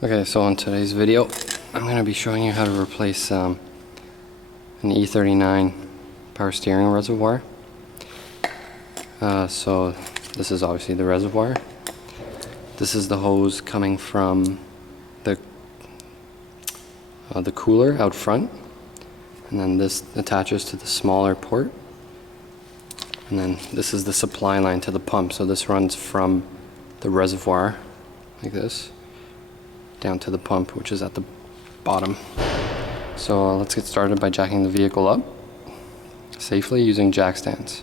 Okay, so in today's video, I'm going to be showing you how to replace an E39 power steering reservoir. So this is obviously the reservoir. This is the hose coming from the cooler out front, and then this attaches to the smaller port, and then this is the supply line to the pump. So this runs from the reservoir like this down to the pump, which is at the bottom. So let's get started by jacking the vehicle up safely using jack stands.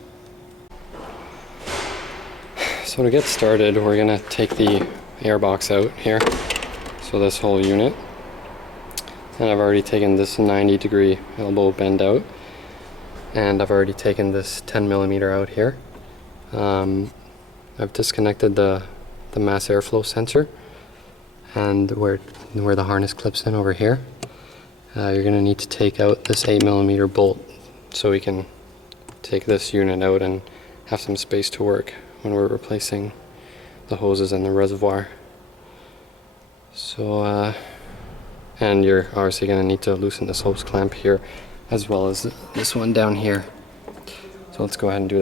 So to get started, we're gonna take the air box out here, so this whole unit, and I've already taken this 90-degree elbow bend out, and I've already taken this 10mm out here. I've disconnected the mass airflow sensor, and where the harness clips in over here. You're going to need to take out this 8mm bolt so we can take this unit out and have some space to work when we're replacing the hoses in the reservoir. So and you're obviously going to need to loosen this hose clamp here as well as this one down here. So let's go ahead and do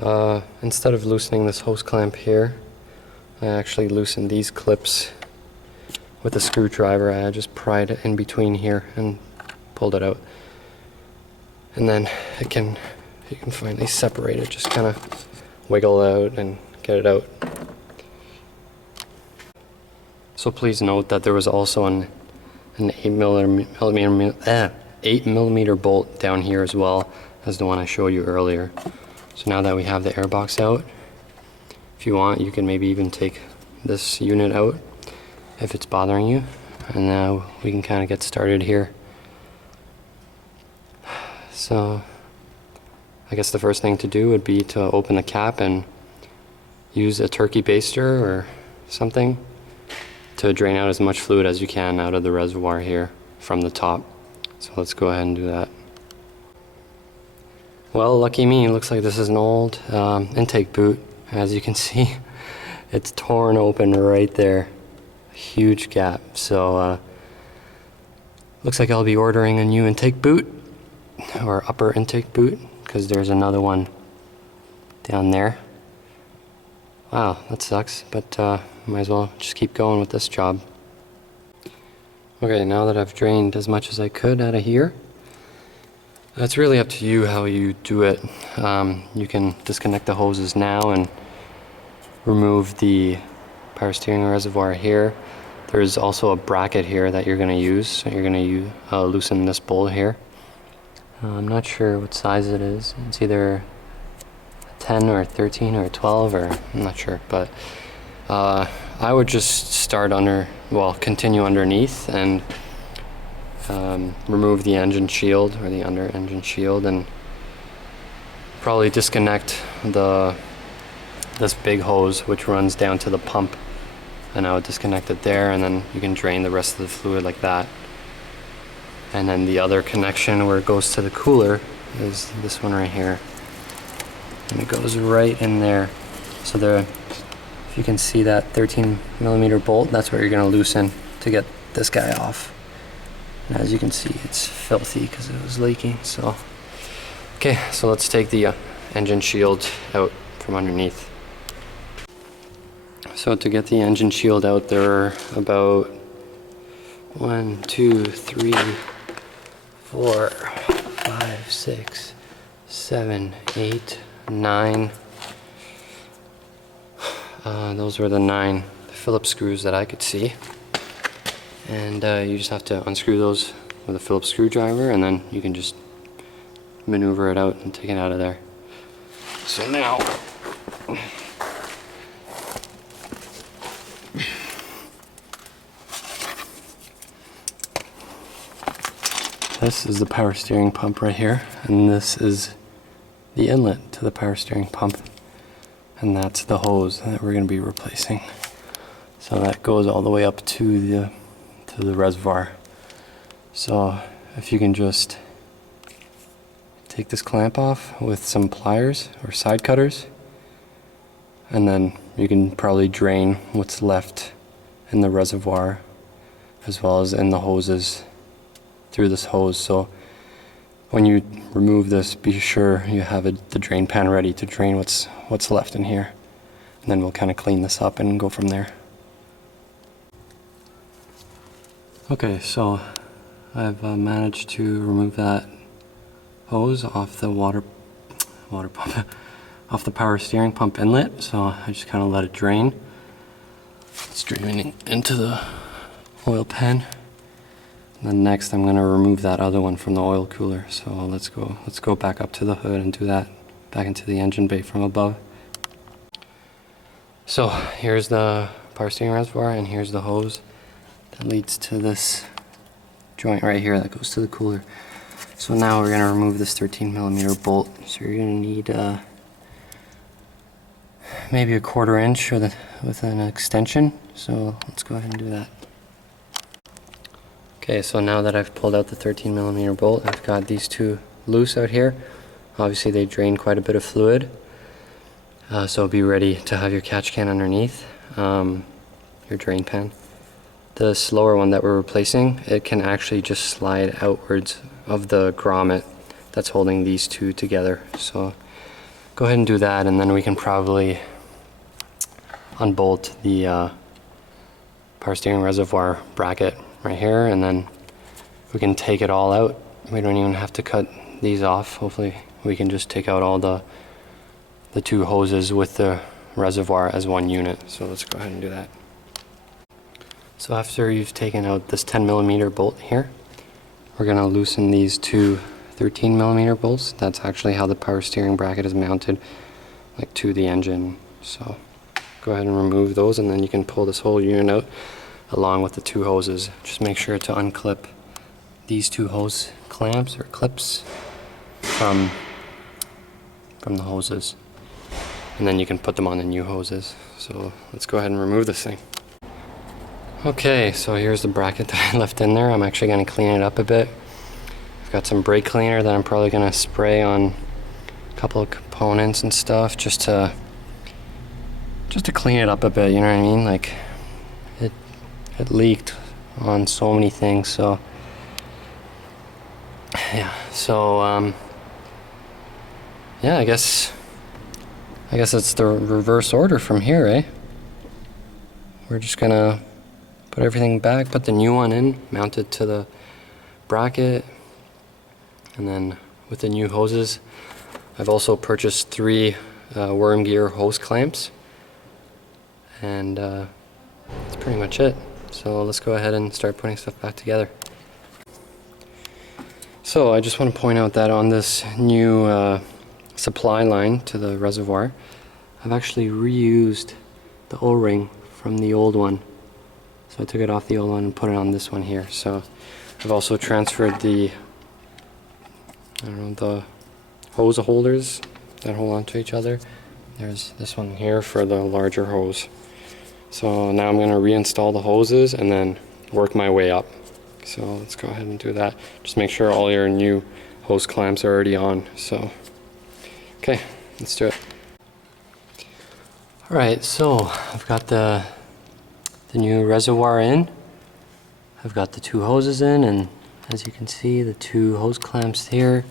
that. Instead of loosening this hose clamp here, I actually loosened these clips with a screwdriver. I just pried it in between here and pulled it out. And then you can finally separate it, just kind of wiggle out and get it out. So please note that there was also an 8mm bolt down here as well as the one I showed you earlier. So now that we have the airbox out, if you want, you can maybe even take this unit out if it's bothering you, and now we can kind of get started here. So I guess the first thing to do would be to open the cap and use a turkey baster or something to drain out as much fluid as you can out of the reservoir here from the top. So let's go ahead and do that. Well, lucky me, it looks like this is an old intake boot. As you can see, it's torn open right there. A huge gap. So looks like I'll be ordering a new intake boot, or upper intake boot, because there's another one down there. Wow, that sucks, but might as well just keep going with this job. Okay, now that I've drained as much as I could out of here, it's really up to you how you do it. You can disconnect the hoses now and remove the power steering reservoir here. There's also a bracket here that you're going to use. So you're going to loosen this bolt here. I'm not sure what size it is. It's either 10 or 13 or 12, or I'm not sure. But I would just continue underneath and remove the engine shield, or the under engine shield, and probably disconnect this big hose which runs down to the pump, and I would disconnect it there, and then you can drain the rest of the fluid like that. And then the other connection where it goes to the cooler is this one right here, and it goes right in there. So if you can see that 13mm bolt, that's what you're going to loosen to get this guy off. And as you can see, it's filthy because it was leaking. So okay, so let's take the engine shield out from underneath. So to get the engine shield out, there are about 1, 2, 3, 4, 5, 6, 7, 8, 9. Those were the 9 Phillips screws that I could see. And you just have to unscrew those with a Phillips screwdriver, and then you can just maneuver it out and take it out of there. So now, this is the power steering pump right here, and this is the inlet to the power steering pump, and that's the hose that we're going to be replacing. So that goes all the way up to the reservoir. So if you can just take this clamp off with some pliers or side cutters, and then you can probably drain what's left in the reservoir as well as in the hoses through this hose. So when you remove this, be sure you have the drain pan ready to drain what's left in here. And then we'll kind of clean this up and go from there. Okay, so I've managed to remove that hose off the water pump, off the power steering pump inlet. So I just kind of let it drain. It's draining into the oil pan. And then next I'm going to remove that other one from the oil cooler. So let's go back up to the hood and do that back into the engine bay from above. So here's the power steering reservoir and here's the hose that leads to this joint right here that goes to the cooler. So now we're going to remove this 13mm bolt. So you're going to need maybe a 1/4 inch with an extension. So let's go ahead and do that. Okay, so now that I've pulled out the 13mm bolt, I've got these two loose out here. Obviously they drain quite a bit of fluid. So be ready to have your catch can underneath your drain pan. The slower one that we're replacing, it can actually just slide outwards of the grommet that's holding these two together. So go ahead and do that, and then we can probably unbolt the power steering reservoir bracket right here, and then we can take it all out. We don't even have to cut these off. Hopefully we can just take out all the two hoses with the reservoir as one unit. So let's go ahead and do that. So after you've taken out this 10mm bolt here, we're going to loosen these two 13mm bolts. That's actually how the power steering bracket is mounted, like to the engine. So go ahead and remove those, and then you can pull this whole unit out along with the two hoses. Just make sure to unclip these two hose clamps or clips from the hoses, and then you can put them on the new hoses. So let's go ahead and remove this thing. Okay, so here's the bracket that I left in there. I'm actually going to clean it up a bit. I've got some brake cleaner that I'm probably going to spray on a couple of components and stuff just to clean it up a bit, you know what I mean? Like it leaked on so many things, so yeah. So yeah, I guess it's the reverse order from here, eh? We're just gonna put everything back, put the new one in, mount it to the bracket, and then with the new hoses, I've also purchased 3 worm gear hose clamps, and that's pretty much it. So let's go ahead and start putting stuff back together. So I just want to point out that on this new supply line to the reservoir, I've actually reused the O-ring from the old one. So I took it off the old one and put it on this one here. So I've also transferred the hose holders that hold on to each other. There's this one here for the larger hose. So now I'm going to reinstall the hoses and then work my way up. So let's go ahead and do that. Just make sure all your new hose clamps are already on. So okay, let's do it. Alright, so I've got the new reservoir in. I've got the 2 hoses in, and as you can see, the 2 hose clamps here.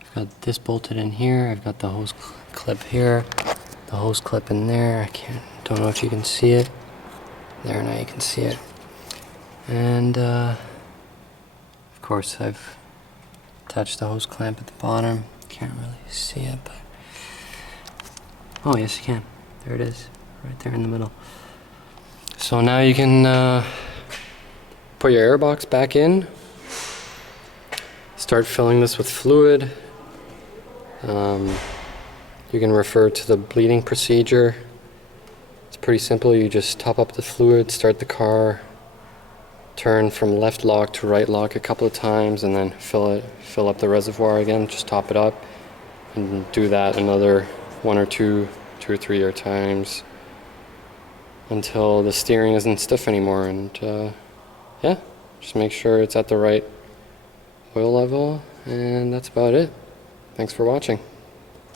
I've got this bolted in here. I've got the hose clip here, the hose clip in there. Don't know if you can see it. There, now you can see it. And of course I've attached the hose clamp at the bottom. Can't really see it, but oh yes you can. There it is, right there in the middle. So now you can put your air box back in. Start filling this with fluid. You can refer to the bleeding procedure. It's pretty simple. You just top up the fluid, start the car, turn from left lock to right lock a couple of times, and then fill up the reservoir again. Just top it up and do that another 1 or 2 or 3 times until the steering isn't stiff anymore. And yeah, just make sure it's at the right oil level, and that's about it. Thanks for watching.